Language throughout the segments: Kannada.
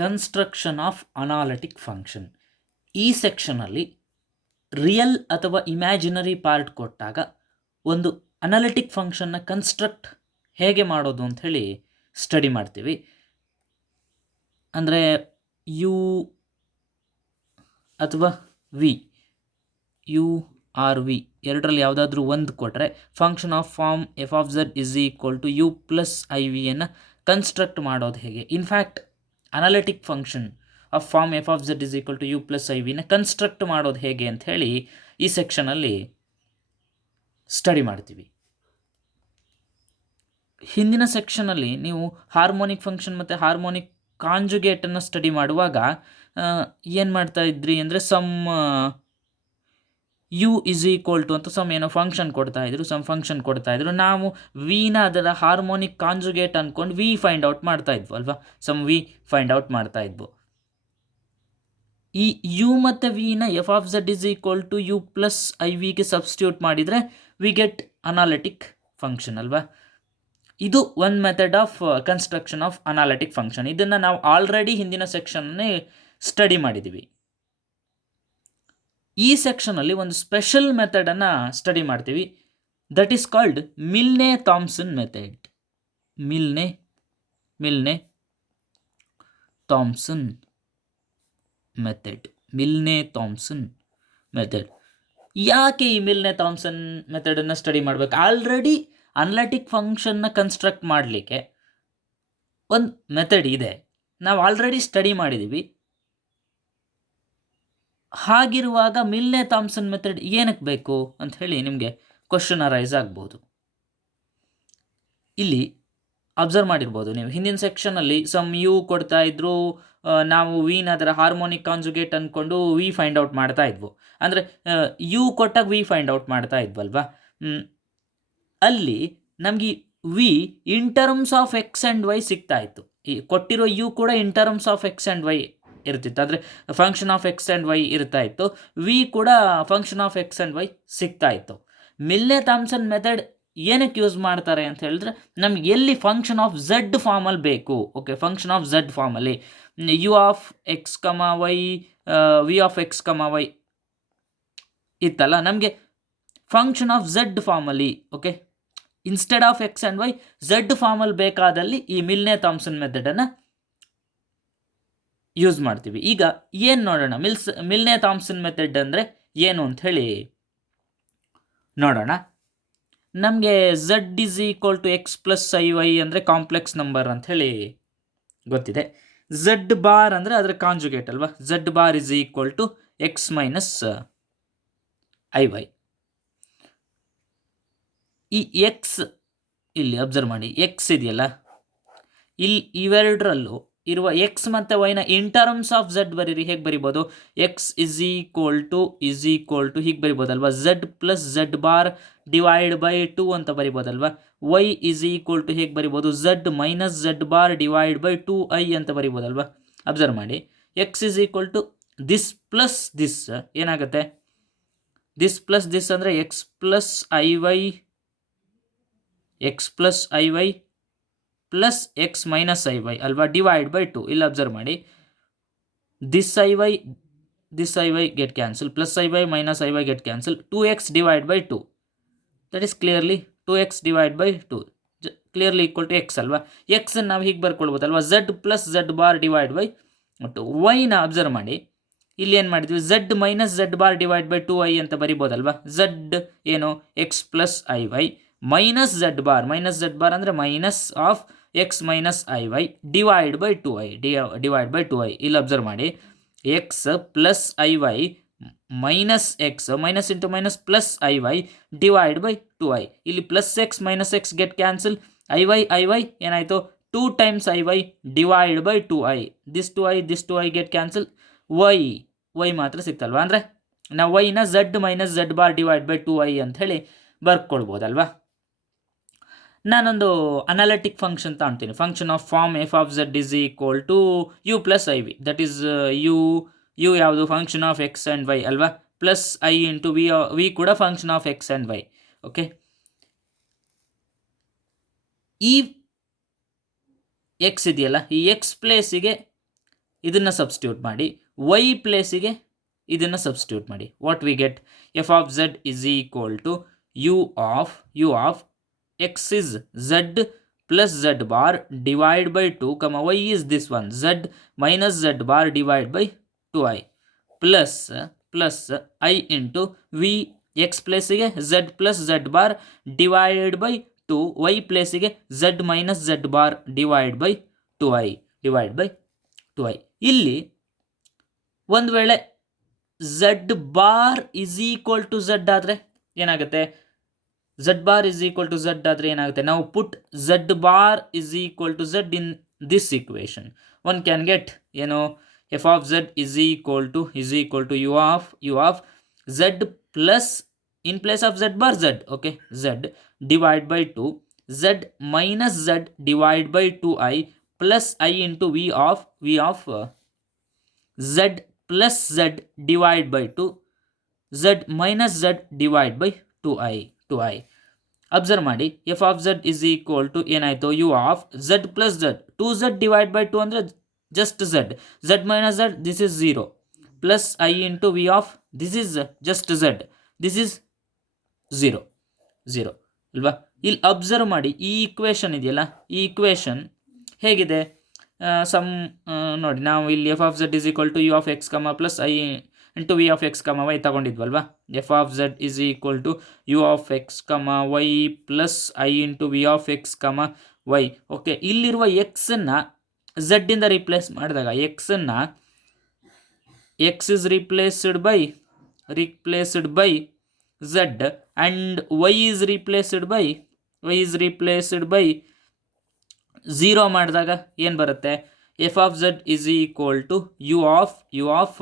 Construction of analytic function. ಈ ಸೆಕ್ಷನಲ್ಲಿ ರಿಯಲ್ ಅಥವಾ ಇಮ್ಯಾಜಿನರಿ ಪಾರ್ಟ್ ಕೊಟ್ಟಾಗ ಒಂದು ಅನಾಲಿಟಿಕ್ ಫಂಕ್ಷನ್ನ ಕನ್ಸ್ಟ್ರಕ್ಟ್ ಹೇಗೆ ಮಾಡೋದು ಅಂಥೇಳಿ ಸ್ಟಡಿ ಮಾಡ್ತೀವಿ. ಅಂದರೆ ಯು ಅಥವಾ ವಿ, ಯು ಆರ್ ವಿ ಎರಡರಲ್ಲಿ ಯಾವುದಾದ್ರೂ ಒಂದು ಕೊಟ್ಟರೆ function of form f of z is equal to u plus i ವಿಯನ್ನು ಕನ್ಸ್ಟ್ರಕ್ಟ್ ಮಾಡೋದು ಹೇಗೆ. In fact analytic function of form f of z is equal to u plus i ವಿನ ಕನ್ಸ್ಟ್ರಕ್ಟ್ ಮಾಡೋದು ಹೇಗೆ ಅಂತ ಹೇಳಿ ಈ ಸೆಕ್ಷನಲ್ಲಿ ಸ್ಟಡಿ ಮಾಡ್ತೀವಿ. ಹಿಂದಿನ ಸೆಕ್ಷನಲ್ಲಿ ನೀವು ಹಾರ್ಮೋನಿಕ್ ಫಂಕ್ಷನ್ ಮತ್ತು ಹಾರ್ಮೋನಿಕ್ ಕಾಂಜುಗೇಟನ್ನು ಸ್ಟಡಿ ಮಾಡುವಾಗ ಏನು ಮಾಡ್ತಾ ಇದ್ರಿ ಅಂದರೆ some u is equal to ಅಂತ ಸಮ್ ಏನೋ ಫಂಕ್ಷನ್ ಕೊಡ್ತಾ ಇದ್ರು. ನಾವು ವಿನ ಅದರ ಹಾರ್ಮೋನಿಕ್ ಕಾಂಜುಗೇಟ್ ಅಂದ್ಕೊಂಡು ವಿ ಫೈಂಡ್ ಔಟ್ ಮಾಡ್ತಾ ಇದ್ವು ಅಲ್ವಾ, ಸಮ್ ವಿ ಫೈಂಡ್ ಔಟ್ ಮಾಡ್ತಾ ಇದ್ವು. ಈ ಯು ಮತ್ತು ವಿನ f of z is equal to u plus i ವಿಗೆ ಸಬ್ಸ್ಟಿಟ್ಯೂಟ್ ಮಾಡಿದರೆ ವಿ ಗೆಟ್ ಅನಾಲಿಟಿಕ್ ಫಂಕ್ಷನ್ ಅಲ್ವಾ. ಇದು ಒಂದು method of construction of analytic function. ಇದನ್ನು ನಾವು ಆಲ್ರೆಡಿ ಹಿಂದಿನ ಸೆಕ್ಷನ್ನೇ ಸ್ಟಡಿ ಮಾಡಿದ್ದೀವಿ. ಈ ಸೆಕ್ಷನಲ್ಲಿ ಒಂದು ಸ್ಪೆಷಲ್ ಮೆಥಡನ್ನು ಸ್ಟಡಿ ಮಾಡ್ತೀವಿ. That is called Milne Thomson method. Milne Thomson method. ಯಾಕೆ ಈ ಮಿಲ್ನೆ ಥಾಮ್ಸನ್ ಮೆಥಡನ್ನು ಸ್ಟಡಿ ಮಾಡಬೇಕು? ಆಲ್ರೆಡಿ ಅನಾಲಿಟಿಕ್ ಫಂಕ್ಷನ್ನ ಕನ್ಸ್ಟ್ರಕ್ಟ್ ಮಾಡಲಿಕ್ಕೆ ಒಂದು ಮೆಥಡ್ ಇದೆ, ನಾವು ಆಲ್ರೆಡಿ ಸ್ಟಡಿ ಮಾಡಿದ್ದೀವಿ. ಹಾಗಿರುವಾಗ ಮಿಲ್ನೆ ಥಾಮ್ಸನ್ ಮೆಥಡ್ ಏನಕ್ಕೆ ಬೇಕು ಅಂತ ಹೇಳಿ ನಿಮಗೆ ಕ್ವಶನ್ ಅರೈಸ್ ಆಗ್ಬೋದು. ಇಲ್ಲಿ ಅಬ್ಸರ್ವ್ ಮಾಡಿರ್ಬೋದು ನೀವು, ಹಿಂದಿನ ಸೆಕ್ಷನಲ್ಲಿ ಸಮ್ ಯು ಕೊಡ್ತಾ ಇದ್ರು, ನಾವು ವಿನ ಅದರ ಹಾರ್ಮೋನಿಕ್ ಕಾಂಜುಗೇಟ್ ಅಂದ್ಕೊಂಡು ವಿ ಫೈಂಡ್ ಔಟ್ ಮಾಡ್ತಾ ಇದ್ವು. ಅಂದರೆ ಯು ಕೊಟ್ಟಾಗ ವಿ ಫೈಂಡ್ ಔಟ್ ಮಾಡ್ತಾ ಇದ್ವಲ್ವಾ. ಅಲ್ಲಿ ನಮಗೆ v in terms of x and y ಸಿಗ್ತಾ ಇತ್ತು. ಈ ಕೊಟ್ಟಿರೋ ಯು ಕೂಡ in terms of x and y ಇರ್ತಿತ್ತು, ಅಂದರೆ function of x and y ಇರ್ತಾ ಇತ್ತು. ವಿ ಕೂಡ function of x and y ಸಿಗ್ತಾ ಇತ್ತು. ಮಿಲ್ನೆ ಥಾಮ್ಸನ್ ಮೆಥಡ್ ಏನಕ್ಕೆ ಯೂಸ್ ಮಾಡ್ತಾರೆ ಅಂತ ಹೇಳಿದ್ರೆ, ನಮ್ಗೆ ಎಲ್ಲಿ ಫಂಕ್ಷನ್ ಆಫ್ ಝೆಡ್ ಫಾರ್ಮಲ್ಲಿ ಬೇಕು, ಓಕೆ, ಫಂಕ್ಷನ್ ಆಫ್ ಝೆಡ್ ಫಾರ್ಮಲ್ಲಿ u of x comma y, v of x comma y ಇತ್ತಲ್ಲ, ನಮಗೆ ಫಂಕ್ಷನ್ ಆಫ್ ಝೆಡ್ ಫಾರ್ಮಲ್ಲಿ, okay, instead of x and y z ಫಾರ್ಮಲ್ಲಿ ಬೇಕಾದಲ್ಲಿ ಈ ಮಿಲ್ನೆ ಥಾಮ್ಸನ್ ಮೆಥಡನ್ನು ಯೂಸ್ ಮಾಡ್ತೀವಿ. ಈಗ ಏನು ನೋಡೋಣ, ಮಿಲ್ನೆ ಥಾಮ್ಸನ್ ಮೆಥಡ್ ಅಂದರೆ ಏನು ಅಂತ ಹೇಳಿ ನೋಡೋಣ. ನಮಗೆ z is equal to x plus I y ಅಂದರೆ ಕಾಂಪ್ಲೆಕ್ಸ್ ನಂಬರ್ ಅಂತ ಹೇಳಿ ಗೊತ್ತಿದೆ. ಝೆಡ್ ಬಾರ್ ಅಂದರೆ ಅದರ ಕಾಂಜುಗೇಟ್ ಅಲ್ವಾ. Z bar is equal to x minus i y. ಈ ಎಕ್ಸ್ ಇಲ್ಲಿ ಅಬ್ಸರ್ವ್ ಮಾಡಿ, ಎಕ್ಸ್ ಇದೆಯಲ್ಲ, ಇಲ್ಲಿ ಇವೆರಡರಲ್ಲೂ ಇರುವ ಎಕ್ಸ್ ಮತ್ತು ವೈನ ಇನ್ ಟರ್ಮ್ಸ್ ಆಫ್ ಝೆಡ್ ಬರೀರಿ. ಹೇಗೆ ಬರಿಬೋದು? ಎಕ್ಸ್ ಇಸ್ ಈಕ್ವಲ್ ಟು ಹೀಗೆ ಬರಿಬೋದಲ್ವಾ, z plus z bar divide by 2 ಅಂತ ಬರಿಬೋದಲ್ವಾ. ವೈ ಇಸ್ ಈಕ್ವಲ್ ಟು ಹೇಗೆ ಬರಿಬೋದು? Z minus z bar divide by 2i ಅಂತ ಬರಿಬೋದಲ್ವಾ. ಅಬ್ಸರ್ವ್ ಮಾಡಿ, x is equal to this plus this ಏನಾಗುತ್ತೆ? ದಿಸ್ ಪ್ಲಸ್ ದಿಸ್ ಅಂದರೆ X plus I y plus x minus i Y ಅಲ್ವಾ, ಡಿವೈಡ್ ಬೈ 2. ಇಲ್ಲಿ ಅಬ್ಸರ್ವ್ ಮಾಡಿ, this i y get cancel, plus I y minus i y get cancel, 2x divide by 2, that is clearly 2x divide by 2 clearly equal to x ಅಲ್ವಾ. ಎಕ್ಸನ್ನು ನಾವು ಹೀಗೆ ಬರ್ಕೊಳ್ಬೋದಲ್ವಾ, z plus z bar divide by 2. ವೈನ ಅಬ್ಸರ್ವ್ ಮಾಡಿ, ಇಲ್ಲಿ ಏನು ಮಾಡಿದ್ವಿ, z minus z bar divide by 2i ಅಂತ ಬರಿಬೋದಲ್ವಾ. ಝೆಡ್ ಏನು, x plus I y minus z bar ಅಂದರೆ minus of x minus i y divide by 2i. ಇಲ್ಲಿ ಅಬ್ಸರ್ವ್ ಮಾಡಿ, x plus I y minus x, minus into minus plus I y divide by 2i. ಇಲ್ಲಿ plus x minus X get cancel, i y ಏನಾಯಿತು, 2 times i y divide by 2i. This 2i get cancel, y ಮಾತ್ರ ಸಿಕ್ತಲ್ವಾ. ಅಂದರೆ ನಾವು ವೈನ z minus z bar divide by 2i ಅಂತ ಹೇಳಿ ಬರ್ಕೊಳ್ಬೋದಲ್ವಾ. ನಾನೊಂದು ಅನಾಲಿಟಿಕ್ ಫಂಕ್ಷನ್ ತಗೊಳ್ತೀನಿ. Function of form f of z is equal to u plus I v, that is u ಯಾವುದು, function of x and y ಅಲ್ವಾ, ಪ್ಲಸ್ ಐ ಇಂಟು ವಿ ಕೂಡ function of x and y. Okay, ಈ ಎಕ್ಸ್ ಇದೆಯಲ್ಲ, ಈ ಎಕ್ಸ್ ಪ್ಲೇಸಿಗೆ ಇದನ್ನು ಸಬ್ಸ್ಟಿಟ್ಯೂಟ್ ಮಾಡಿ, ವೈ ಪ್ಲೇಸಿಗೆ ಇದನ್ನು ಸಬ್ಸ್ಟಿಟ್ಯೂಟ್ ಮಾಡಿ. What we get? F of z is equal to u of x is z plus z bar divide by 2, comma y is this one z minus z bar divide by 2i plus I into v x place ಗೆ z plus z bar divide by 2, y place ಗೆ z minus z bar divide by 2i. ಇಲ್ಲಿ ಒಂದು ವೇಳೆ z bar is equal to z ಆದರೆ ಏನಾಗುತ್ತೆ? z bar is equal to z ಆದರೆ ಏನಾಗುತ್ತೆ? ನಾವು put z bar is equal to z in this equation. One can get, f of z is equal to u of z plus, in place of z bar z, okay, z divide by 2, z minus z divide by 2i plus I into v of z plus z divide by 2, z minus z divide by 2i. Observe ಮಾಡಿ, f of z is equal to ಏನಾಯಿತು? U of z plus z, 2z divide by 2 ಅಂದರೆ just z minus z, this is 0 plus i into v of this is just z, this is 0 ಅಲ್ವಾ? ಇಲ್ಲಿ ಅಬ್ಸರ್ವ್ ಮಾಡಿ, ಈ ಈಕ್ವೇಷನ್ ಇದೆಯಲ್ಲ, ಈ ಈಕ್ವೇಷನ್ ಹೇಗಿದೆ? ನೋಡಿ, ನಾವು ಇಲ್ಲಿ f of z is equal to u of x comma plus i into v of x comma y ತಗೊಂಡಿದ್ವಲ್ವಾ? F of z is equal to u of x comma y plus i into v of x comma y. Okay, ಇಲ್ಲಿರುವ ಎಕ್ಸನ್ನು ಝಡ್ಡಿಂದ ರಿಪ್ಲೇಸ್ ಮಾಡಿದಾಗ ಎಕ್ಸನ್ನು x is replaced by z and y is replaced by 0 ಮಾಡಿದಾಗ ಏನು ಬರುತ್ತೆ? F of z is equal to u of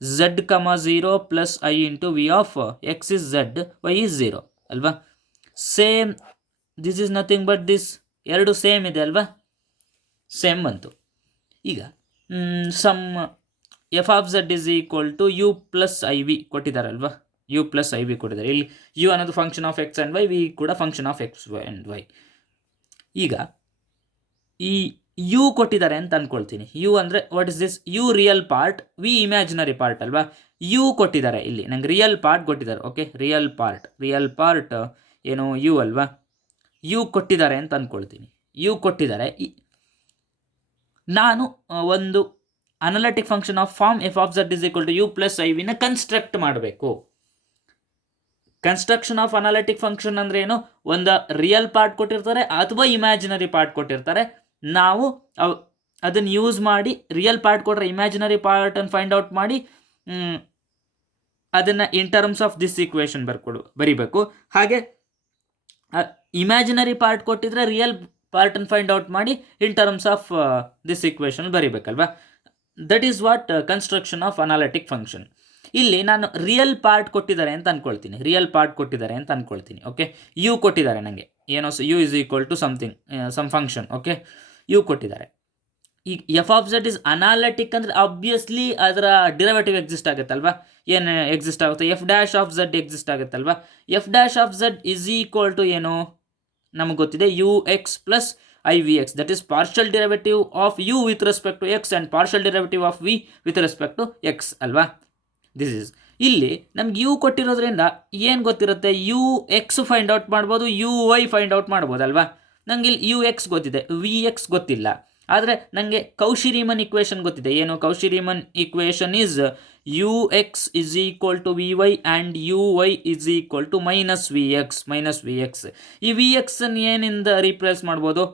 z comma 0 plus i into v of x is z, y is 0 ಅಲ್ವಾ? Same, this is nothing but this, ಎರಡು ಸೇಮ್ ಇದೆ ಅಲ್ವಾ? ಸೇಮ್ ಬಂತು. ಈಗ f of z is equal to u plus I v ಕೊಟ್ಟಿದ್ದಾರಲ್ವಾ? ಯು ಪ್ಲಸ್ ಐ ವಿ ಕೊಟ್ಟಿದ್ದಾರೆ. ಇಲ್ಲಿ ಯು ಅನ್ನೋದು function of x and y, v ಕೂಡ function of x and y. ಈಗ ಈ ಯು ಕೊಟ್ಟಿದ್ದಾರೆ ಅಂತ ಅಂದ್ಕೊಳ್ತೀನಿ. ಯು ಅಂದರೆ what is this? U real part, v imaginary part ಅಲ್ವಾ? ಯು ಕೊಟ್ಟಿದ್ದಾರೆ, ಇಲ್ಲಿ ನಂಗೆ ರಿಯಲ್ ಪಾರ್ಟ್ ಕೊಟ್ಟಿದ್ದಾರೆ. ಓಕೆ, ರಿಯಲ್ ಪಾರ್ಟ್ ಏನು ಯು ಅಲ್ವಾ? ಯು ಕೊಟ್ಟಿದ್ದಾರೆ ಅಂತ ಅಂದ್ಕೊಳ್ತೀನಿ. ಯು ಕೊಟ್ಟಿದ್ದಾರೆ. ನಾನು ಒಂದು analytic function of form f of z is equal to u plus i ವಿನ ಕನ್ಸ್ಟ್ರಕ್ಟ್ ಮಾಡಬೇಕು. ಕನ್ಸ್ಟ್ರಕ್ಷನ್ ಆಫ್ ಅನಾಲಿಟಿಕ್ ಫಂಕ್ಷನ್ ಅಂದರೆ ಏನು? ಒಂದು ರಿಯಲ್ ಪಾರ್ಟ್ ಕೊಟ್ಟಿರ್ತಾರೆ ಅಥವಾ ಇಮ್ಯಾಜಿನರಿ ಪಾರ್ಟ್ ಕೊಟ್ಟಿರ್ತಾರೆ. ನಾವು ಅದನ್ನು ಯೂಸ್ ಮಾಡಿ ರಿಯಲ್ ಪಾರ್ಟ್ ಕೊಟ್ಟರೆ ಇಮ್ಯಾಜಿನರಿ ಪಾರ್ಟನ್ನು ಫೈಂಡ್ ಔಟ್ ಮಾಡಿ ಅದನ್ನು in terms of this equation ಬರಿಬೇಕು. ಹಾಗೆ ಇಮ್ಯಾಜಿನರಿ ಪಾರ್ಟ್ ಕೊಟ್ಟಿದ್ರೆ ರಿಯಲ್ ಪಾರ್ಟನ್ನು ಫೈಂಡ್ ಔಟ್ ಮಾಡಿ in terms of this equation ಬರಿಬೇಕಲ್ವಾ? That is what construction of analytic function. ಇಲ್ಲಿ ನಾನು ರಿಯಲ್ ಪಾರ್ಟ್ ಕೊಟ್ಟಿದ್ದಾರೆ ಅಂತ ಅಂದ್ಕೊಳ್ತೀನಿ. ಓಕೆ, ಯು ಕೊಟ್ಟಿದ್ದಾರೆ ನನಗೆ, ಏನೋ u is equal to some function. Okay, u ಕೊಟ್ಟಿದ್ದಾರೆ. ಈಗ f of z is analytic ಅಂದರೆ ಆಬ್ವಿಯಸ್ಲಿ ಅದರ ಡಿರವೇಟಿವ್ ಎಕ್ಸಿಸ್ಟ್ ಆಗುತ್ತಲ್ವಾ? ಏನು ಎಕ್ಸಿಸ್ಟ್ ಆಗುತ್ತೆ? F dash of z exist ಆಗುತ್ತಲ್ವಾ? F dash of z is equal to ಏನು ನಮಗೆ ಗೊತ್ತಿದೆ? U x plus I v x, that is partial derivative of u with respect to x and partial derivative of v with respect to x ಅಲ್ವಾ? ದಿಸ್ ಈಸ್, ಇಲ್ಲಿ ನಮ್ಗೆ ಯು ಕೊಟ್ಟಿರೋದ್ರಿಂದ ಏನು ಗೊತ್ತಿರುತ್ತೆ? ಯು ಎಕ್ಸ್ ಫೈಂಡ್ ಔಟ್ ಮಾಡ್ಬೋದು, ಯು ವೈ ಫೈಂಡ್ ಔಟ್ ಮಾಡ್ಬೋದಲ್ವಾ? ನಂಗೆ ಇಲ್ಲಿ ಯು ಎಕ್ಸ್ ಗೊತ್ತಿದೆ, ವಿ ಎಕ್ಸ್ ಗೊತ್ತಿಲ್ಲ. ಆದರೆ ನನಗೆ ಕೌಶಿ-ರೀಮನ್ ಇಕ್ವೇಷನ್ ಗೊತ್ತಿದೆ. ಏನು Cauchy Riemann equation is u x is equal to v y and u y is equal to minus v x. ಈ ವಿ ಎಕ್ಸನ್ನು ಏನಿಂದ ರೀಪ್ಲೇಸ್ ಮಾಡ್ಬೋದು?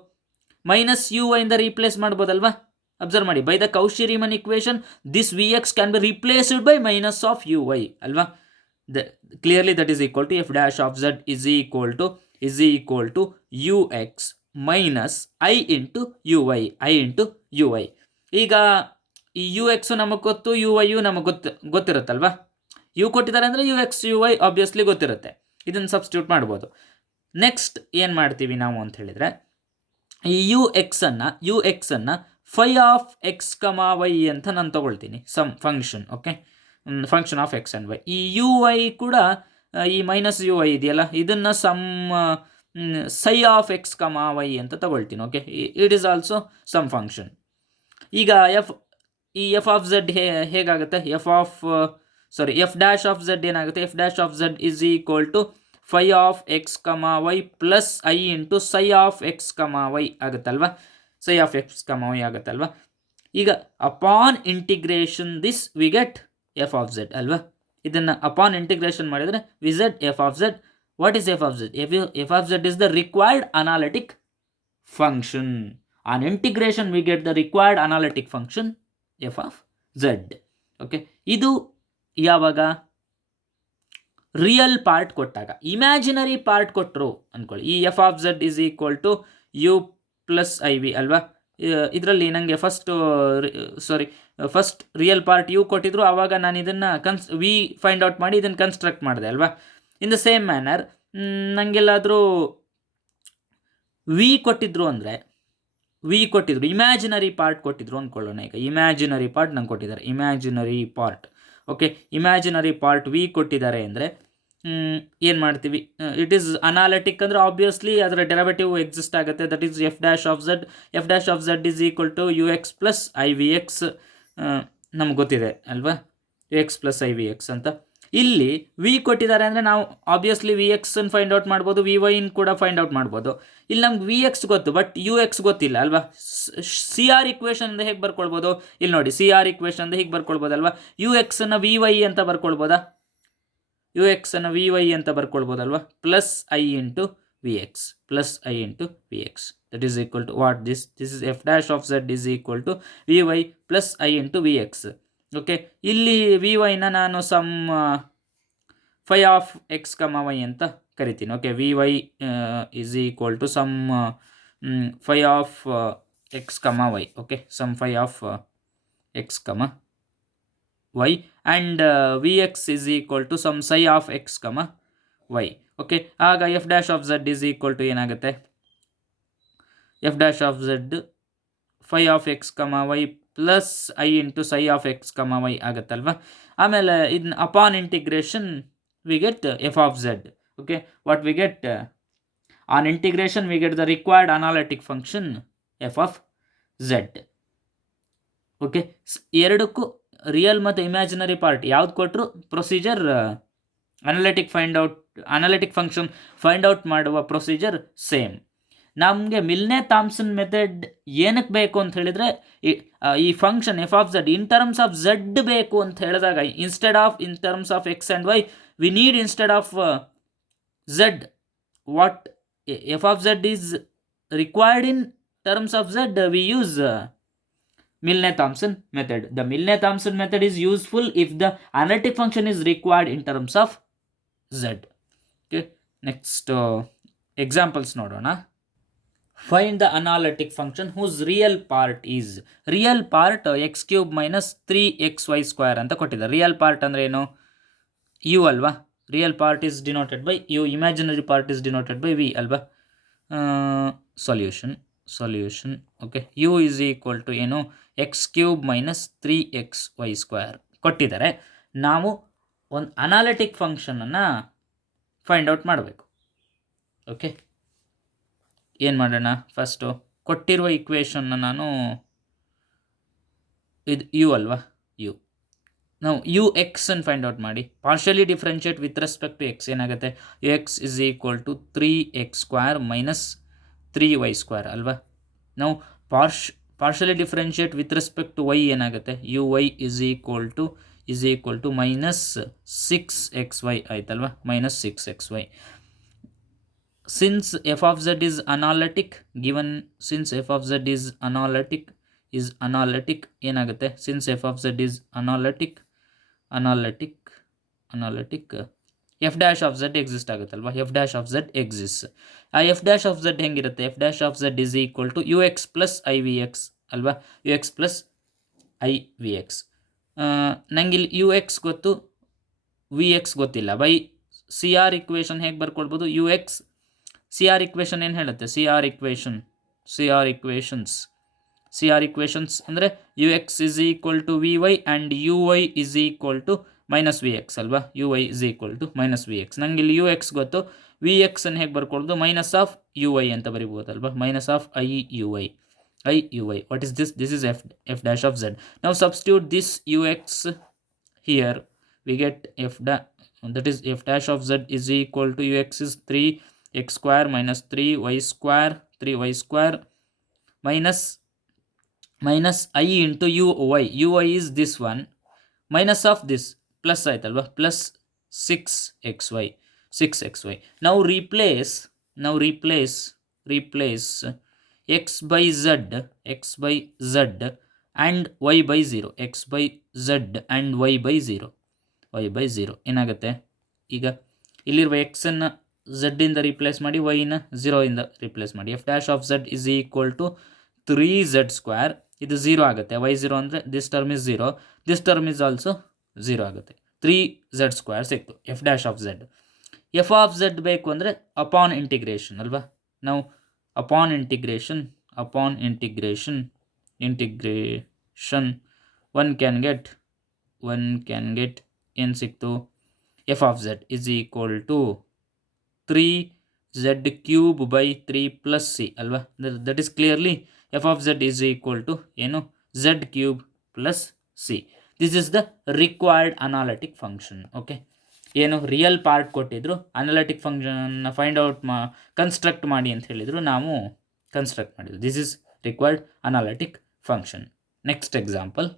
ಮೈನಸ್ ಯು ವೈಯಿಂದ ರೀಪ್ಲೇಸ್ ಮಾಡ್ಬೋದಲ್ವಾ? ಅಬ್ಸರ್ವ್ ಮಾಡಿ, by the Cauchy Riemann equation this V X can be replaced by minus of u y ಅಲ್ವಾ? Clearly that is equal to f dash of z is equal to u x minus i into u y. ಈಗ ಈ ಯು ಎಕ್ಸು ನಮಗೆ ಗೊತ್ತು, ಯು ವೈ ಯು ನಮಗೆ ಗೊತ್ತಿರುತ್ತಲ್ವಾ? ಯು ಕೊಟ್ಟಿದ್ದಾರೆ ಅಂದರೆ u x u y obviously ಗೊತ್ತಿರುತ್ತೆ. ಇದನ್ನು ಸಬ್ಸ್ಟಿಟ್ಯೂಟ್ ಮಾಡ್ಬೋದು. ನೆಕ್ಸ್ಟ್ ಏನು ಮಾಡ್ತೀವಿ ನಾವು ಅಂತ ಹೇಳಿದರೆ, ಈ ಯು ಎಕ್ಸನ್ನು phi of x comma y ಅಂತ ನಾನು ತೊಗೊಳ್ತೀನಿ, some function. Okay, function of x and y. ಈ ಯು ವೈ ಕೂಡ ಈ ಮೈನಸ್ ಯು ವೈ ಇದೆಯಲ್ಲ, ಇದನ್ನು some psi of x comma y ಅಂತ ತಗೊಳ್ತೀನಿ. Okay, it is also some function. ಈಗ ಎಫ್ ಆಫ್ ಝೆಡ್ ಹೇಗಾಗುತ್ತೆ, ಎಫ್ ಡ್ಯಾಶ್ ಆಫ್ ಝೆಡ್ ಏನಾಗುತ್ತೆ, f dash of z is equal to phi of x comma y plus i into psi of x comma y ಆಗುತ್ತಲ್ವಾ, psi of x comma y ಆಗುತ್ತಲ್ವಾ. ಈಗ upon integration this we get f of z ಅಲ್ವಾ. ಇದನ್ನು ಅಪಾನ್ ಇಂಟಿಗ್ರೇಷನ್ ಮಾಡಿದರೆ we z f of z. What is f of z? F of z is the required analytic function. On integration we get the required analytic function f of z. Okay, ಇದು ಯಾವಾಗ ರಿಯಲ್ ಪಾರ್ಟ್ ಕೊಟ್ಟಾಗ. ಇಮ್ಯಾಜಿನರಿ ಪಾರ್ಟ್ ಕೊಟ್ಟರು ಅಂದ್ಕೊಳ್ಳಿ, ಈ f of z is equal to u plus I V ಅಲ್ವಾ. ಇದರಲ್ಲಿ ನನಗೆ ಫಸ್ಟ್ ರಿಯಲ್ ಪಾರ್ಟ್ ಯು ಕೊಟ್ಟಿದ್ರು, ಆವಾಗ ನಾನು ಇದನ್ನು ವಿ ಫೈಂಡ್ ಔಟ್ ಮಾಡಿ ಇದನ್ನು ಕನ್ಸ್ಟ್ರಕ್ಟ್ ಮಾಡಿದೆ ಅಲ್ವಾ. ಇನ್ ದ ಸೇಮ್ ಮ್ಯಾನರ್ ನನಗೆಲ್ಲಾದರೂ ವಿ ಕೊಟ್ಟಿದ್ರು ಅಂದರೆ, ಇಮ್ಯಾಜಿನರಿ ಪಾರ್ಟ್ ಕೊಟ್ಟಿದ್ರು ಅಂದ್ಕೊಳ್ಳೋಣ. ಈಗ ಇಮ್ಯಾಜಿನರಿ ಪಾರ್ಟ್ ನಂಗೆ ಕೊಟ್ಟಿದ್ದಾರೆ, imaginary part. Okay, imaginary part v ಕೊಟ್ಟಿದ್ದಾರೆ ಅಂದರೆ ಏನು ಮಾಡ್ತೀವಿ, ಇಟ್ ಈಸ್ ಅನಾಲಿಟಿಕ್ ಅಂದರೆ ಆಬ್ವಿಯಸ್ಲಿ ಅದರ ಡೆರಿವೇಟಿವ್ ಎಕ್ಸಿಸ್ಟ್ ಆಗುತ್ತೆ. That is f dash of z. F dash of z is equal to u x plus I v x. ನಮ್ಗೆ ಗೊತ್ತಿದೆ ಅಲ್ವಾ, u x plus I v x ಅಂತ. ಇಲ್ಲಿ ವಿ ಕೊಟ್ಟಿದ್ದಾರೆ ಅಂದರೆ ನಾವು ಆಬ್ವಿಯಸ್ಲಿ ವಿ ಎಕ್ಸನ್ನು ಫೈಂಡ್ ಔಟ್ ಮಾಡ್ಬೋದು, ವಿ ವೈನ್ ಕೂಡ ಫೈಂಡ್ ಔಟ್ ಮಾಡ್ಬೋದು. ಇಲ್ಲಿ ನಮ್ಗೆ ವಿ ಎಕ್ಸ್ ಗೊತ್ತು, ಬಟ್ ಯು ಎಕ್ಸ್ ಗೊತ್ತಿಲ್ಲ ಅಲ್ವಾ. ಸಿ ಆರ್ ಇಕ್ವೇಷನ್ ಅಂದರೆ ಹೇಗೆ ಬರ್ಕೊಳ್ಬೋದು, ಇಲ್ಲಿ ನೋಡಿ, ಸಿ ಆರ್ ಇಕ್ವೇಷನ್ ಅಂದರೆ ಹೀಗೆ ಬರ್ಕೊಳ್ಬೋದಲ್ವಾ. ಯು ಎಕ್ಸನ್ನು ವಿ ವೈ ಅಂತ ಬರ್ಕೊಳ್ಬೋದಾ, ಯು ಎಕ್ಸನ್ನು ವಿ ವೈ ಅಂತ ಬರ್ಕೊಳ್ಬೋದಲ್ವಾ. Plus i into v x, plus i into v x, that is equal to what this is f dash of z is equal to v y plus i into v x. Okay, ಇಲ್ಲಿ ವಿ ವೈನ ನಾನು some phi of x comma y ಅಂತ ಕರಿತೀನಿ. Okay, v y is equal to some phi of x comma y. Okay, some phi of x comma y and v x is equal to some psi of x comma y. Okay, ಆಗ f dash of z is equal to ಏನಾಗುತ್ತೆ, f dash of z phi of x comma y plus i into psi of x comma y ಆಗುತ್ತಲ್ವ. ಆಮೇಲೆ ಇದನ್ನ upon integration we get f of z. Okay, what we get on integration we get the required analytic function f of z. Okay, ಎರಡಕ್ಕೂ ರಿಯಲ್ ಮತ್ತು ಇಮ್ಯಾಜಿನರಿ ಪಾರ್ಟ್ ಯಾವ್ದು ಕೊಟ್ಟರು procedure analytic function find out ಮಾಡುವ ಪ್ರೊಸೀಜರ್ ಸೇಮ್. ನಮಗೆ ಮಿಲ್ನೆ ಥಾಮ್ಸನ್ ಮೆಥಡ್ ಏನಕ್ಕೆ ಬೇಕು ಅಂತ ಹೇಳಿದರೆ, ಈ function f of z in terms of z ಬೇಕು ಅಂತ ಹೇಳಿದಾಗ, in terms of x and y we need instead of z what f of z is required in terms of z we use Milne-Thomson method. The Milne-Thomson method is useful if the analytic function is required in terms of z. Okay, next examples nodona. Find the analytic function whose real part is x cube minus 3xy square anta kottidare. Real part andre eno u alva. Real part is denoted by u, imaginary part is denoted by v alva. Solution. Okay, u is equal to ಏನು X cube minus 3xy square ಕೊಟ್ಟಿದ್ದಾರೆ. ನಾವು ಒಂದು ಅನಾಲಿಟಿಕ್ ಫಂಕ್ಷನನ್ನು ಫೈಂಡ್ ಔಟ್ ಮಾಡಬೇಕು. ಓಕೆ, ಏನು ಮಾಡೋಣ, ಫಸ್ಟು ಕೊಟ್ಟಿರುವ ಇಕ್ವೇಷನ್ನ ನಾನು ಇದು ಯು ಅಲ್ವಾ, ನಾವು ಯು ಎಕ್ಸನ್ನು ಫೈಂಡ್ ಔಟ್ ಮಾಡಿ partially differentiate with respect to x ಏನಾಗುತ್ತೆ, u x is equal to 3x square minus 3y square ಅಲ್ವಾ. ನಾವು partially differentiate with respect to y ಏನಾಗುತ್ತೆ, u y is equal to minus 6xy ಆಯ್ತಲ್ವಾ, minus 6xy. Since f of z is analytic ಏನಾಗುತ್ತೆ, since f of z is analytic f dash of z exist ಆಗುತ್ತಲ್ವಾ, f dash of z exist. ಆ ಎಫ್ ಡ್ಯಾಶ್ ಆಫ್ ಝೆಡ್ ಹೆಂಗಿರುತ್ತೆ, f dash of z is equal to u x plus I v x ಅಲ್ವಾ, u x plus I v x. ನಂಗೆ ಇಲ್ಲಿ ಯು ಎಕ್ಸ್ ಗೊತ್ತು, ವಿ ಎಕ್ಸ್ ಗೊತ್ತಿಲ್ಲ. ಬೈ ಸಿ ಆರ್ ಇಕ್ವೇಷನ್ ಹೇಗೆ ಬರ್ಕೊಳ್ಬೋದು, u x C R equation ಏನು ಹೇಳುತ್ತೆ, ಸಿ ಆರ್ ಇಕ್ವೇಷನ್ಸ್ ಅಂದರೆ u x is equal to v y and u y is equal to minus v x ಅಲ್ವಾ, u y is equal to minus v x. ನಂಗೆ ಇಲ್ಲಿ ಯು ಎಕ್ಸ್ ಗೊತ್ತು, ವಿ ಎಕ್ಸನ್ನು ಹೇಗೆ ಬರ್ಕೊಳ್ಳೋದು, ಮೈನಸ್ ಆಫ್ ಯು ವೈ ಅಂತ ಬರಿಬೋದಲ್ವಾ, minus of i u y. I ui. What is this? This is f dash of z. Now substitute this ux here. We get that is f dash of z is equal to ux is 3x square minus 3y square, 3y square minus I into uy. Uy is this one minus of this plus ಆಯ್ತಲ್ವಾ plus 6xy 6xy. Now replace x by z and y by 0. x by z and y by 0 ಏನಾಗುತ್ತೆ ಈಗ ಇಲ್ಲಿರುವ x ಅನ್ನು z ಇಂದ ರಿಪ್ಲೇಸ್ ಮಾಡಿ y ನ 0 ಇಂದ ರಿಪ್ಲೇಸ್ ಮಾಡಿ. f dash of z is equal to 3z square. ಇದು 0 ಆಗುತ್ತೆ. y0 ಅಂದರೆ this term is 0, this term is also 0 ಆಗುತ್ತೆ. 3z ಸ್ಕ್ವೇರ್ ಸಿಕ್ತು f dash of z. F of z ಬೇಕು ಅಂದರೆ ಅಪಾನ್ ಇಂಟಿಗ್ರೇಷನ್ ಅಲ್ವಾ. ನಾವು upon integration one can get ಏನು ಸಿಕ್ತು, f of z is equal to 3z³ by 3 plus c ಅಲ್ವಾ. That is clearly f of z is equal to ಏನು z³ plus c. This is the required analytic function. Okay, ಏನು ರಿಯಲ್ ಪಾರ್ಟ್ ಕೊಟ್ಟಿದ್ರು, ಅನಾಲಿಟಿಕ್ ಫಂಕ್ಷನ್ನ ಫೈಂಡ್ ಔಟ್ ಕನ್ಸ್ಟ್ರಕ್ಟ್ ಮಾಡಿ ಅಂತ ಹೇಳಿದರು, ನಾವು ಕನ್ಸ್ಟ್ರಕ್ಟ್ ಮಾಡಿದ್ವಿ. This is required analytic function. Next example,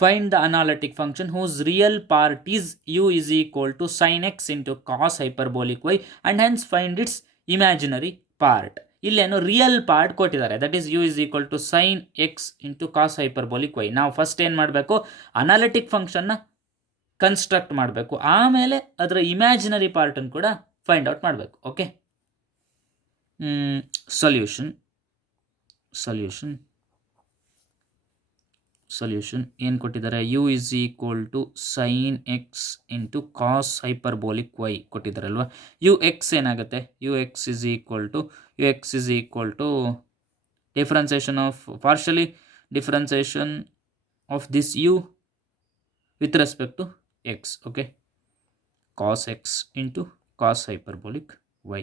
find the analytic function whose real part is u is equal to sin x into cos hyperbolic y and hence find its imaginary part. ಇಲ್ಲೇನು ರಿಯಲ್ ಪಾರ್ಟ್ ಕೊಟ್ಟಿದ್ದಾರೆ, that is u is equal to sine x into cos hyperbolic y. ನಾವು ಫಸ್ಟ್ ಏನು ಮಾಡಬೇಕು, ಅನಾಲಿಟಿಕ್ ಫಂಕ್ಷನ್ನ ಕನ್ಸ್ಟ್ರಕ್ಟ್ ಮಾಡಬೇಕು, ಆಮೇಲೆ ಅದರ ಇಮ್ಯಾಜಿನರಿ ಪಾರ್ಟನ್ನು ಕೂಡ ಫೈಂಡ್ ಔಟ್ ಮಾಡಬೇಕು. ಓಕೆ, ಸೊಲ್ಯೂಷನ್ ಏನು ಕೊಟ್ಟಿದ್ದಾರೆ, u is equal to sine x into cos hyperbolic y ಕೊಟ್ಟಿದ್ದಾರಲ್ವ. ಯು ಎಕ್ಸ್ ಏನಾಗುತ್ತೆ, u x is equal to partially differentiation of this u with respect to x. Okay, cos x into cos hyperbolic y.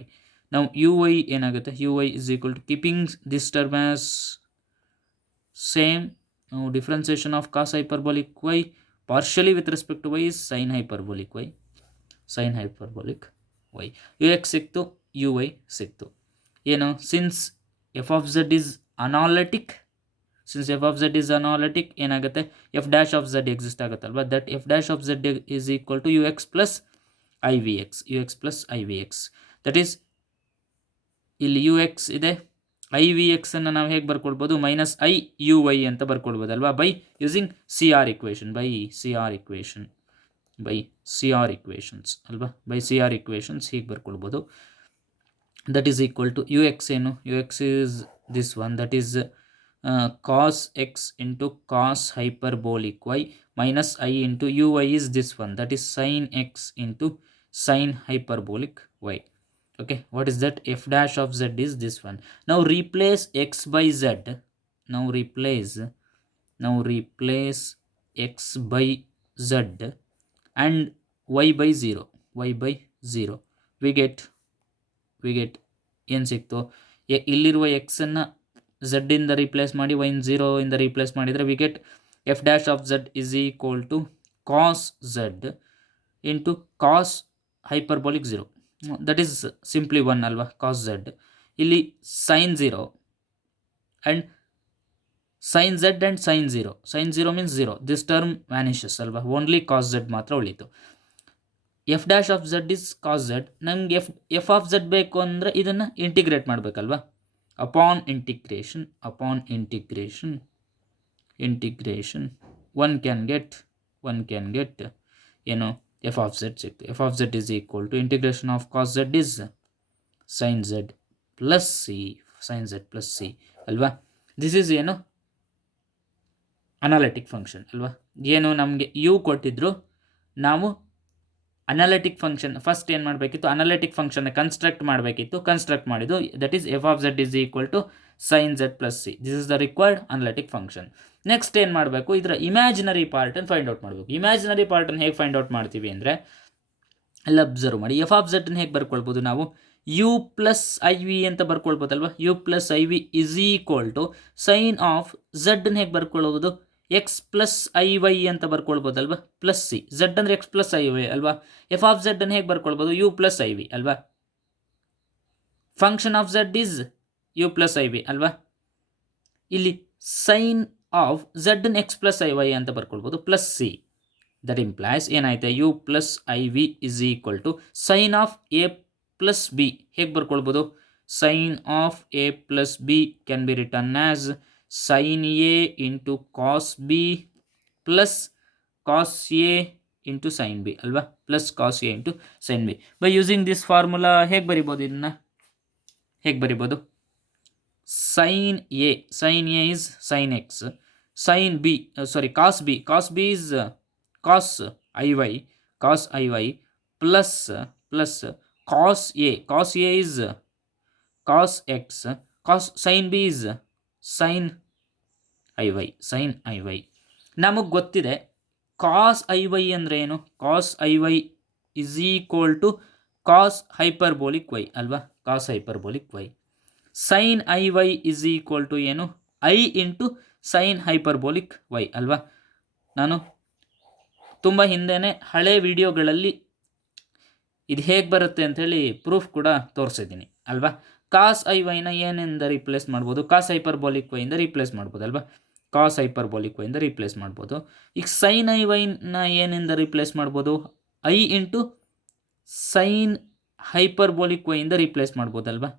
ನಾವು ಯು ವೈ ಏನಾಗುತ್ತೆ, u y is equal to keeping this term as same. Differentiation of cos hyperbolic y partially with respect to y is sin hyperbolic y. ux ಸಿಕ್ತು, uy ಸಿಕ್ತು. ಏನು, since f of z is analytic, ಏನಾಗುತ್ತೆ, f dash of z exist ಆಗುತ್ತಲ್ವ, that f dash of z is equal to ux plus I v x. That is ಇಲ್ಲಿ ux ಇದೆ, ಐ ವಿ ಎಕ್ಸನ್ನು ನಾವು ಹೇಗೆ ಬರ್ಕೊಳ್ಬೋದು, ಮೈನಸ್ ಐ ಯು ವೈ ಅಂತ ಬರ್ಕೊಳ್ಬೋದಲ್ವಾ, by using C R equations ಅಲ್ವಾ, ಬೈ ಸಿ ಆರ್ ಇಕ್ವೇಷನ್ಸ್ ಹೀಗೆ ಬರ್ಕೊಳ್ಬೋದು. That is equal to u x ಏನು, u x is this one, that is cos x into cos hyperbolic y minus i into u y is this one, that is sine x into sine hyperbolic y. Okay, what is that? F dash of z is this one. Now replace x by z. Now replace x by z and y by 0. We get ಏನು ಸಿಕ್ತು, ಇಲ್ಲಿರುವ x ಅನ್ನು z ಇಂದ ರಿಪ್ಲೇಸ್ ಮಾಡಿ y 0 ಇಂದ ರಿಪ್ಲೇಸ್ ಮಾಡಿದರೆ we get f dash of z is equal to cos z into cos hyperbolic 0. That is simply 1 ಅಲ್ವಾ, ಕಾಸ್ ಝೆಡ್. ಇಲ್ಲಿ sine 0 and sine z and sine 0 means 0. This term vanishes ಅಲ್ವಾ, ಓನ್ಲಿ ಕಾಸ್ ಝೆಡ್ ಮಾತ್ರ ಉಳಿತು. F dash of z is cos z. ನಮಗೆ ಎಫ್ ಆಫ್ ಝೆಡ್ ಬೇಕು ಅಂದರೆ ಇದನ್ನು ಇಂಟಿಗ್ರೇಟ್ ಮಾಡಬೇಕಲ್ವಾ, upon integration one can get ಏನು, ಎಫ್ ಆಫ್ ಝೆಡ್ ಸಿಕ್ತು. F of z is equal to integration of cos z is sine z plus c ಅಲ್ವಾ. ದಿಸ್ ಈಸ್ ಏನು, ಅನಾಲಿಟಿಕ್ ಫಂಕ್ಷನ್ ಅಲ್ವಾ. ಏನು ನಮಗೆ ಯು ಕೊಟ್ಟಿದ್ರು, ನಾವು ಅನಾಲಿಟಿಕ್ ಫಂಕ್ಷನ್ ಫಸ್ಟ್ ಏನು ಮಾಡಬೇಕಿತ್ತು, ಅನಾಲಿಟಿಕ್ ಫಂಕ್ಷನ್ನ ಕನ್ಸ್ಟ್ರಕ್ಟ್ ಮಾಡಿದ್ದು. That is f of z is equal to sine z plus c. This is the required analytic function. Next ಏನು ಮಾಡಬೇಕು, ಇದರ ಇಮ್ಯಾಜಿನರಿ ಪಾರ್ಟನ್ನು ಫೈಂಡ್ ಔಟ್ ಮಾಡಬೇಕು. ಇಮ್ಯಾಜಿನರಿ ಪಾರ್ಟನ್ನು ಹೇಗೆ ಫೈಂಡ್ ಔಟ್ ಮಾಡ್ತೀವಿ ಅಂದರೆ, ಅಲ್ಲಿ ಅಬ್ಸರ್ವ್ ಮಾಡಿ, ಎಫ್ ಆಫ್ ಝೆಡ್ನ ಹೇಗೆ ಬರ್ಕೊಳ್ಬೋದು ನಾವು, ಯು ಪ್ಲಸ್ ಐ ವಿ ಅಂತ ಬರ್ಕೊಳ್ಬೋದಲ್ವ. U plus I V is equal to sine of ಝಡ್ನ ಹೇಗೆ ಬರ್ಕೊಳ್ಳೋದು, ಎಕ್ಸ್ ಪ್ಲಸ್ ಐ ವೈ ಅಂತ ಬರ್ಕೊಳ್ಬೋದಲ್ವಾ, ಪ್ಲಸ್ ಸಿ. ಝಡ್ ಅಂದರೆ ಎಕ್ಸ್ ಪ್ಲಸ್ ಐ ವೈ ಅಲ್ವಾ. ಎಫ್ ಆಫ್ ಝಡ್ ಅನ್ನು ಹೇಗೆ ಬರ್ಕೊಳ್ಬೋದು, ಯು ಪ್ಲಸ್ ಐ ವಿ ಅಲ್ವಾ. Function of Z is U plus I V ಅಲ್ವಾ. ಇಲ್ಲಿ sine of Z X plus I Y ಅಂತ ಬರ್ಕೊಳ್ಬೋದು, ಪ್ಲಸ್ ಸಿ. ದಟ್ ಇಂಪ್ಲೈಸ್ ಏನಾಯ್ತು, U plus I V is equal to sine of A plus B. ಹೇಗೆ ಬರ್ಕೊಳ್ಬೋದು, sine of A plus B can be written as sin A into cos B plus cos A into sin B ಅಲ್ವಾ, plus cos A into sin B. By using this formula ಹೇಗೆ ಬರಿಬೋದು, ಇದನ್ನ ಹೇಗೆ ಬರಿಬೋದು, sin A is sin x, sin B cos B is cos iy plus cos A is cos x, sin B is sin i y. ನಮಗೆ ಗೊತ್ತಿದೆ ಕಾಸ್ ಐ ವೈ ಅಂದರೆ ಏನು, cos i y is equal to cos hyperbolic y ಅಲ್ವಾ, cos hyperbolic y. Sine i y is equal to ಏನು, i into sine hyperbolic y ಅಲ್ವಾ. ನಾನು ತುಂಬ ಹಿಂದೆನೇ ಹಳೆ ವಿಡಿಯೋಗಳಲ್ಲಿ ಇದು ಹೇಗೆ ಬರುತ್ತೆ ಅಂಥೇಳಿ ಪ್ರೂಫ್ ಕೂಡ ತೋರಿಸಿದ್ದೀನಿ ಅಲ್ವಾ. ಕಾಸ್ ಐ ವೈನ ಏನಿಂದ ರಿಪ್ಲೇಸ್ ಮಾಡ್ಬೋದು, ಕಾಸ್ ಹೈಪರ್ಬೋಲಿಕ್ ವೈಯಿಂದ ರಿಪ್ಲೇಸ್ ಮಾಡ್ಬೋದು ಅಲ್ವಾ, ಕಾಸ್ ಹೈಪರ್ಬೋಲಿಕ್ ವೈಯಿಂದ ರಿಪ್ಲೇಸ್ ಮಾಡ್ಬೋದು. ಈಗ ಸೈನ್ ಐ ವೈನ ಏನಿಂದ ರಿಪ್ಲೇಸ್ ಮಾಡ್ಬೋದು, ಐ ಇಂಟು ಸೈನ್ ಹೈಪರ್ಬೋಲಿಕ್ ವೈಯಿಂದ ರಿಪ್ಲೇಸ್ ಮಾಡ್ಬೋದಲ್ವಾ.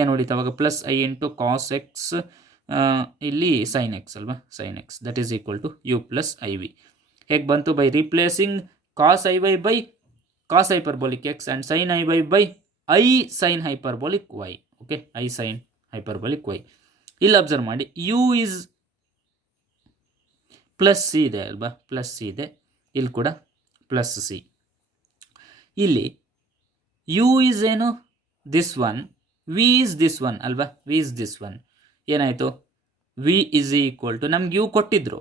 ಏನು ಉಳಿತು ಅವಾಗ, plus i into cos x, ಇಲ್ಲಿ ಸೈನ್ ಎಕ್ಸ್ ಅಲ್ವಾ, sine x that is equal to u plus I v. ಹೇಗೆ ಬಂತು, by replacing cos i y by cos hyperbolic x and sine i y by i sine hyperbolic y. Okay, i sine hyperbolic y. ಇಲ್ಲಿ ಅಬ್ಸರ್ವ್ ಮಾಡಿ, ಯು ಈಸ್ ಪ್ಲಸ್ ಸಿ ಇದೆ ಅಲ್ವಾ, ಪ್ಲಸ್ ಸಿ ಇದೆ, ಇಲ್ಲಿ ಕೂಡ ಪ್ಲಸ್ ಸಿ. ಇಲ್ಲಿ ಯು ಈಸ್ ಏನು, this one, v is this one ಅಲ್ವಾ, ವಿ ಈಸ್ ದಿಸ್ ಒನ್. ಏನಾಯಿತು, ವಿ ಈಸ್ ಈಕ್ವಲ್ ಟು ನಮ್ಗೆ ಯು ಕೊಟ್ಟಿದ್ರು,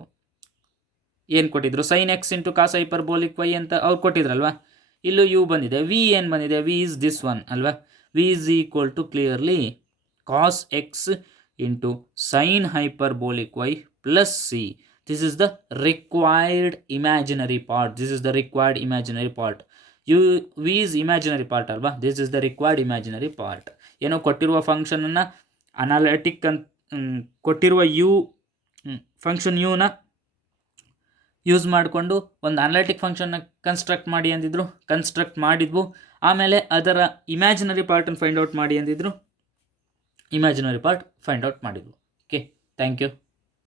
ಏನು ಕೊಟ್ಟಿದ್ರು, sine x into cos hyperbolic y ಅಂತ ಅವ್ರು ಕೊಟ್ಟಿದ್ರಲ್ವಾ. ಇಲ್ಲೂ ಯು ಬಂದಿದೆ, ವಿ ಏನು ಬಂದಿದೆ, ವಿ ಈಸ್ ದಿಸ್ ಒನ್ ಅಲ್ವಾ. V is equal to clearly cos x into sine hyperbolic y plus c. This is the required imaginary part, this is the required imaginary part. U v is imaginary part ಅಲ್ವಾ, this is the required imaginary part. ಏನೋ ಕೊಟ್ಟಿರುವ ಫಂಕ್ಷನನ್ನು ಅನಾಲಿಟಿಕ್ ಅಂತ ಕೊಟ್ಟಿರುವ ಯು ಫಂಕ್ಷನ್ ಯುನ ಯೂಸ್ ಮಾಡಿಕೊಂಡು ಒಂದು ಅನಾಲಿಟಿಕ್ ಫಂಕ್ಷನ್ನ ಕನ್ಸ್ಟ್ರಕ್ಟ್ ಮಾಡಿ ಅಂದಿದ್ರು, ಕನ್ಸ್ಟ್ರಕ್ಟ್ ಮಾಡಿದ್ವು. ಆಮೇಲೆ ಅದರ ಇಮ್ಯಾಜಿನರಿ ಪಾರ್ಟನ್ನು ಫೈಂಡ್ ಔಟ್ ಮಾಡಿ ಅಂದಿದ್ರು, ಇಮ್ಯಾಜಿನರಿ ಪಾರ್ಟ್ ಫೈಂಡ್ ಔಟ್ ಮಾಡಿದ್ವು. Okay, thank you.